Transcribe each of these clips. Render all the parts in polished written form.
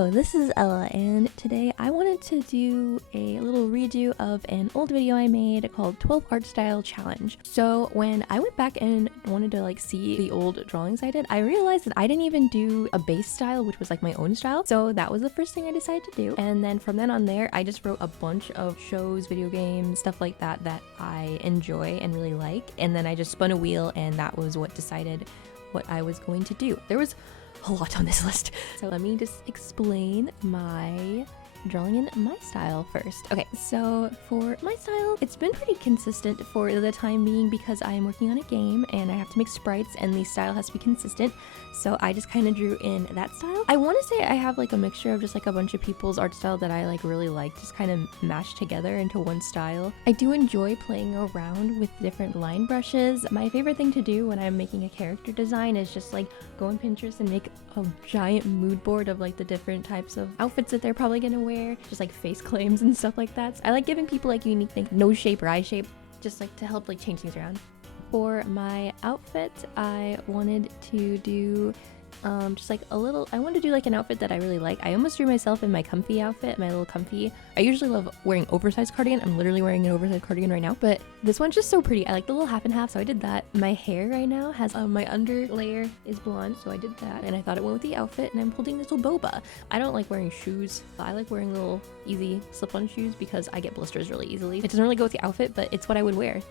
Hello, this is Ella, and today I wanted to do a little redo of an old video I made called 12 Art Style Challenge. So when I went back and wanted to see the old drawings I did, I realized that I didn't even do a base style, which was my own style. So that was the first thing I decided to do. And then from then on there, I just wrote a bunch of shows, video games, stuff like that that I enjoy and really like. And then I just spun a wheel, and that was what decided what I was going to do. There was a lot on this list. So let me just explain my drawing in my style first. Okay, so for my style, it's been pretty consistent for the time being because I am working on a game and I have to make sprites and the style has to be consistent. So I just kind of drew in that style. I want to say I have a mixture of just a bunch of people's art style that I really like, just kind of mashed together into one style. I do enjoy playing around with different line brushes. My favorite thing to do when I'm making a character design is just go on Pinterest and make a giant mood board of the different types of outfits that they're probably gonna wear, just face claims and stuff like that. So I like giving people unique things, nose shape or eye shape, just to help change things around. For my outfit, I wanted to do just I wanted to do an outfit that I really like. I almost drew myself in my comfy outfit, my little comfy. I usually love wearing oversized cardigan. I'm literally wearing an oversized cardigan right now, but this one's just so pretty. I like the little half and half, so I did that. My hair right now has my under layer is blonde, so I did that, and I thought it went with the outfit. And I'm holding this little boba. I don't like wearing shoes. I like wearing little easy slip-on shoes because I get blisters really easily. It doesn't really go with the outfit, but it's what I would wear.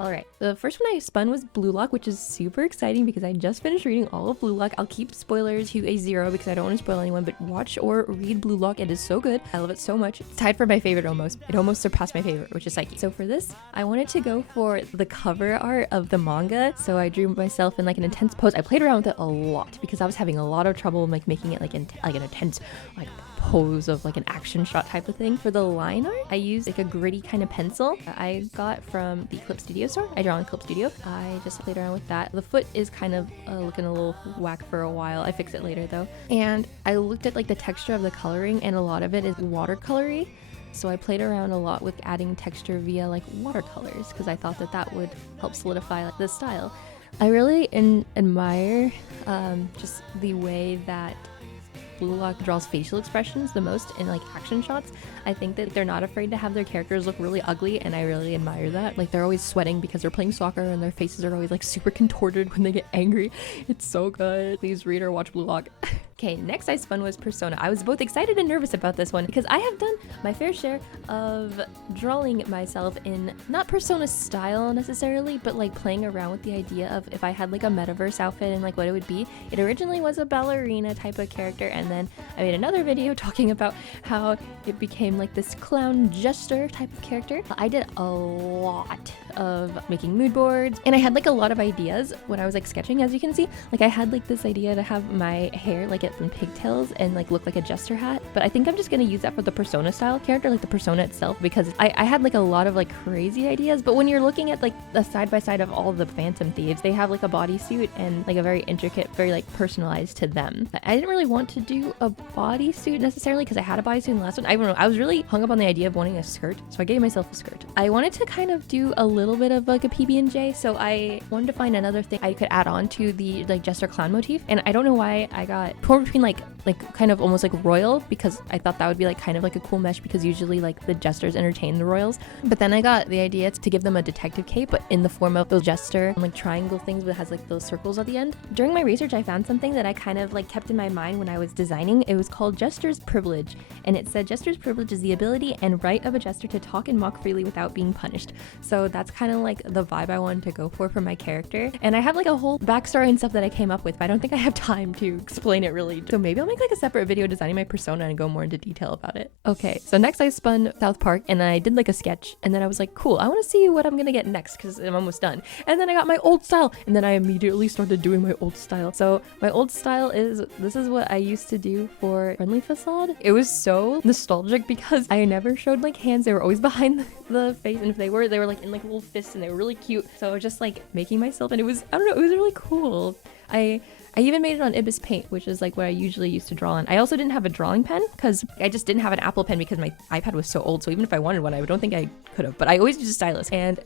Alright, the first one I spun was Blue Lock, which is super exciting because I just finished reading all of Blue Lock. I'll keep spoilers to a 0 because I don't want to spoil anyone, but watch or read Blue Lock. It is so good. I love it so much. It's tied for my favorite almost. It almost surpassed my favorite, which is Saiki. So for this, I wanted to go for the cover art of the manga. So I drew myself in an intense pose. I played around with it a lot because I was having a lot of trouble making it an intense pose of an action shot type of thing. For the line art, I used a gritty kind of pencil I got from the Clip Studio store. I draw in Clip Studio. I just played around with that. The foot is kind of looking a little whack for a while. I fix it later though. And I looked at the texture of the coloring, and a lot of it is watercolory. So I played around a lot with adding texture via watercolors because I thought that would help solidify the style. I really admire just the way that Blue Lock draws facial expressions the most in action shots. I think that they're not afraid to have their characters look really ugly, and I really admire that. They're always sweating because they're playing soccer and their faces are always super contorted when they get angry. It's so good. Please read or watch Blue Lock. Okay, next I spun was Persona. I was both excited and nervous about this one because I have done my fair share of drawing myself in not Persona style necessarily, but playing around with the idea of if I had a metaverse outfit and what it would be. It originally was a ballerina type of character, and then I made another video talking about how it became this clown jester type of character. I did a lot of making mood boards, and I had a lot of ideas when I was sketching. As you can see, I had this idea to have my hair get some pigtails and look like a jester hat, but I think I'm just gonna use that for the Persona style character, the Persona itself, because I had a lot of crazy ideas. But when you're looking at the side by side of all the Phantom Thieves, they have a bodysuit and a very intricate, very personalized to them. I didn't really want to do a bodysuit necessarily because I had a bodysuit in the last one. I don't know, I was really hung up on the idea of wanting a skirt, so I gave myself a skirt. I wanted to kind of do a little bit of a PB&J, so I wanted to find another thing I could add on to the jester clown motif, and I don't know why I got torn between kind of almost royal, because I thought that would be kind of a cool mesh because usually the jesters entertain the royals. But then I got the idea to give them a detective cape, but in the form of those jester triangle things that has those circles at the end. During my research, I found something that I kind of kept in my mind when I was designing. It was called Jester's Privilege, and it said Jester's Privilege is the ability and right of a jester to talk and mock freely without being punished. So that's kind of the vibe I wanted to go for my character. And I have a whole backstory and stuff that I came up with, but I don't think I have time to explain it really. So maybe I'll make a separate video designing my persona and go more into detail about it. Okay, so next I spun South Park, and I did a sketch, and then I was cool, I want to see what I'm gonna get next because I'm almost done. And then I got my old style, and then I immediately started doing my old style. So my old style this is what I used to do for Friendly Facade. It was so nostalgic because I never showed hands. They were always behind the face, and if they were in little fists, and they were really cute. So I was just making myself, and it was, I don't know, it was really cool. I I even made it on Ibis Paint, which is like what I usually used to draw on. I also didn't have a drawing pen because I just didn't have an Apple pen because my iPad was so old. So even if I wanted one, I don't think I could have, but I always use a stylus. And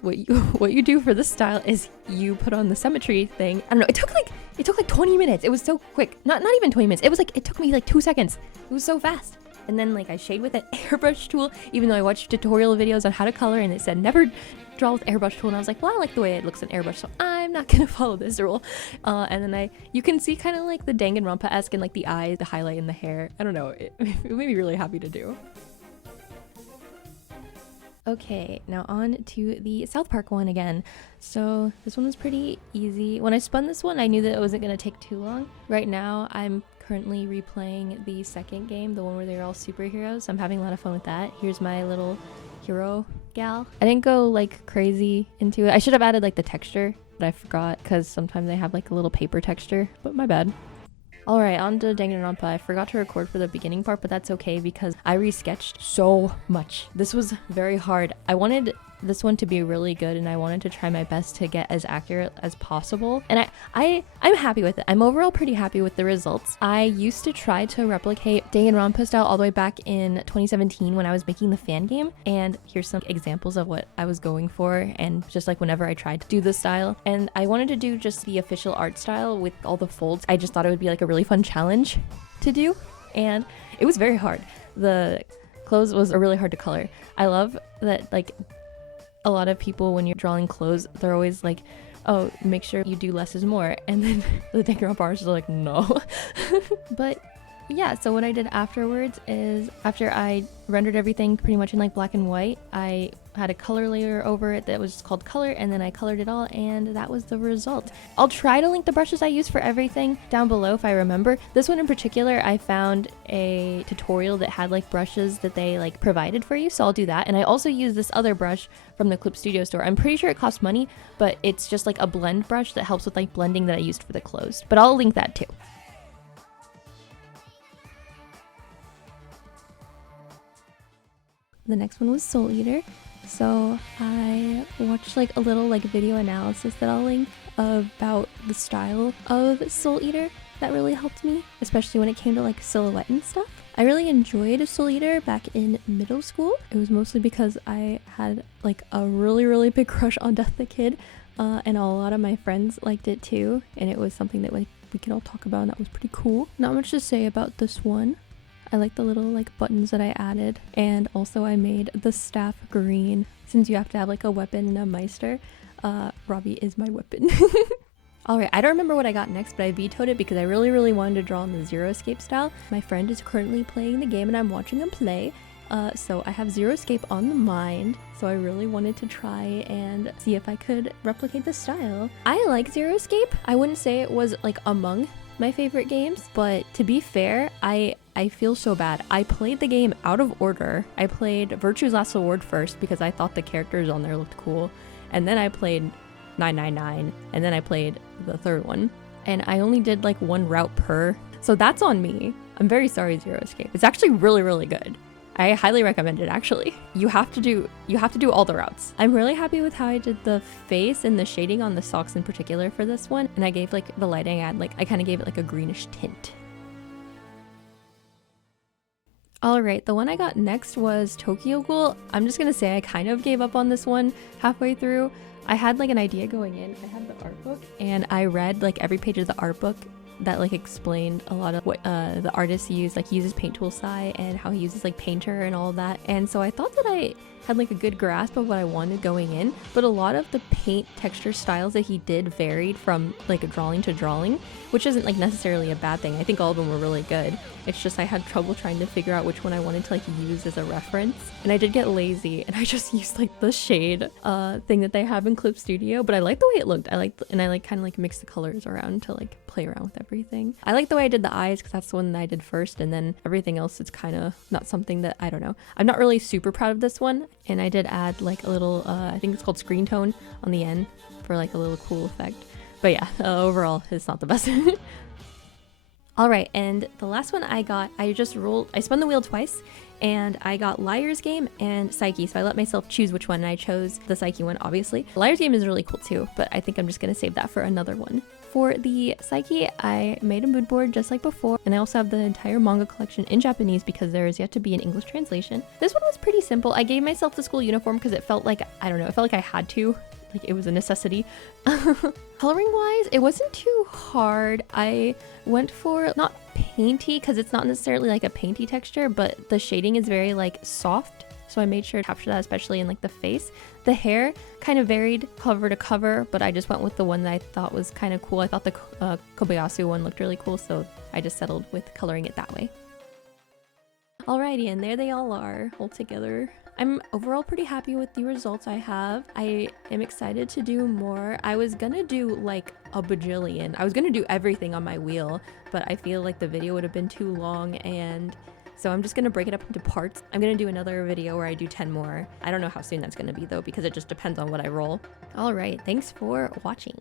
what you do for this style is you put on the symmetry thing. I don't know, it took like 20 minutes. It was so quick. Not even 20 minutes. It took me like 2 seconds. It was so fast. And then like I shade with an airbrush tool, even though I watched tutorial videos on how to color and it said never draw with airbrush tool, and I was like, well, I like the way it looks in airbrush, so I'm not gonna follow this rule. And then you can see kind of like the Danganronpa-esque in like the eyes, the highlight in the hair. I don't know, it made me really happy to do. Okay, now on to the South Park one again. So this one was pretty easy. When I spun this one, I knew that it wasn't gonna take too long. Right now, I'm currently replaying the second game, the one where they're all superheroes. I'm having a lot of fun with that. Here's my little hero gal. I didn't go like crazy into it. I should have added like the texture, but I forgot because sometimes they have like a little paper texture, but my bad. Alright, on to Danganronpa. I forgot to record for the beginning part, but that's okay because I resketched so much. This was very hard. I wanted this one to be really good and I wanted to try my best to get as accurate as possible. And I'm happy with it. I'm overall pretty happy with the results. I used to try to replicate Danganronpa style all the way back in 2017 when I was making the fan game. And here's some examples of what I was going for and just like whenever I tried to do this style. And I wanted to do just the official art style with all the folds. I just thought it would be like a really fun challenge to do. And it was very hard. The clothes was really hard to color. I love that like a lot of people when you're drawing clothes, they're always like, oh, make sure you do less is more. And then the Danganronpa artists are like, no. But yeah, so what I did afterwards is after I rendered everything pretty much in like black and white, I had a color layer over it that was just called color, and then I colored it all, and that was the result. I'll try to link the brushes I use for everything down below if I remember. This one in particular, I found a tutorial that had like brushes that they like provided for you, so I'll do that. And I also use this other brush from the Clip Studio store. I'm pretty sure it costs money, but it's just like a blend brush that helps with like blending that I used for the clothes, but I'll link that too. The next one was Soul Eater. So I watched like a little like video analysis that I'll link about the style of Soul Eater that really helped me, especially when it came to like silhouette and stuff. I really enjoyed Soul Eater back in middle school. It was mostly because I had like a really big crush on Death the Kid, and a lot of my friends liked it too, and it was something that like we could all talk about, and that was pretty cool. Not much to say about this one. I like the little like buttons that I added, and also I made the staff green since you have to have like a weapon and a Meister. Robbie is my weapon. Alright, I don't remember what I got next, but I vetoed it because I really wanted to draw in the Zero Escape style. My friend is currently playing the game and I'm watching him play, so I have Zero Escape on the mind, so I really wanted to try and see if I could replicate the style. I like Zero Escape. I wouldn't say it was like among my favorite games, but to be fair, I feel so bad. I played the game out of order. I played Virtue's Last Reward first because I thought the characters on there looked cool, and then I played 999, and then I played the third one, and I only did like one route per, so that's on me. I'm very sorry, Zero Escape. It's actually really good. I highly recommend it, actually. You have to do all the routes. I'm really happy with how I did the face and the shading on the socks in particular for this one, and I gave like the lighting I kind of gave it like a greenish tint. Alright, the one I got next was Tokyo Ghoul. I'm just gonna say I kind of gave up on this one halfway through. I had like an idea going in. I had the art book and I read like every page of the art book that like explained a lot of what the artist used, like he uses Paint Tool Sai and how he uses like Painter and all of that. And so I thought that I had like a good grasp of what I wanted going in, but a lot of the paint texture styles that he did varied from like drawing to drawing, which isn't like necessarily a bad thing. I think all of them were really good. It's just I had trouble trying to figure out which one I wanted to like use as a reference, and I did get lazy and I just used like the shade thing that they have in Clip Studio, but I liked the way it looked. I kind of like mixed the colors around to like play around with everything. I like the way I did the eyes because that's the one that I did first, and then everything else it's kind of not something that I don't know. I'm not really super proud of this one, and I did add like a little I think it's called screen tone on the end for like a little cool effect. But yeah, overall it's not the best. Alright, and the last one I got, I spun the wheel twice, and I got Liar's Game and Saiki, so I let myself choose which one, and I chose the Saiki one, obviously. Liar's Game is really cool too, but I think I'm just gonna save that for another one. For the Saiki, I made a mood board just like before, and I also have the entire manga collection in Japanese because there is yet to be an English translation. This one was pretty simple. I gave myself the school uniform because it felt like, I don't know, it felt like I had to. Like it was a necessity. Coloring wise, it wasn't too hard. I went for not painty because it's not necessarily like a painty texture, but the shading is very like soft. So I made sure to capture that, especially in like the face. The hair kind of varied cover to cover, but I just went with the one that I thought was kind of cool. I thought the Kobayasu one looked really cool, so I just settled with coloring it that way. Alrighty, and there they all are, all together. I'm overall pretty happy with the results I have. I am excited to do more. I was gonna do like a bajillion. I was gonna do everything on my wheel, but I feel like the video would have been too long, and so I'm just gonna break it up into parts. I'm gonna do another video where I do 10 more. I don't know how soon that's gonna be though, because it just depends on what I roll. Alright, thanks for watching.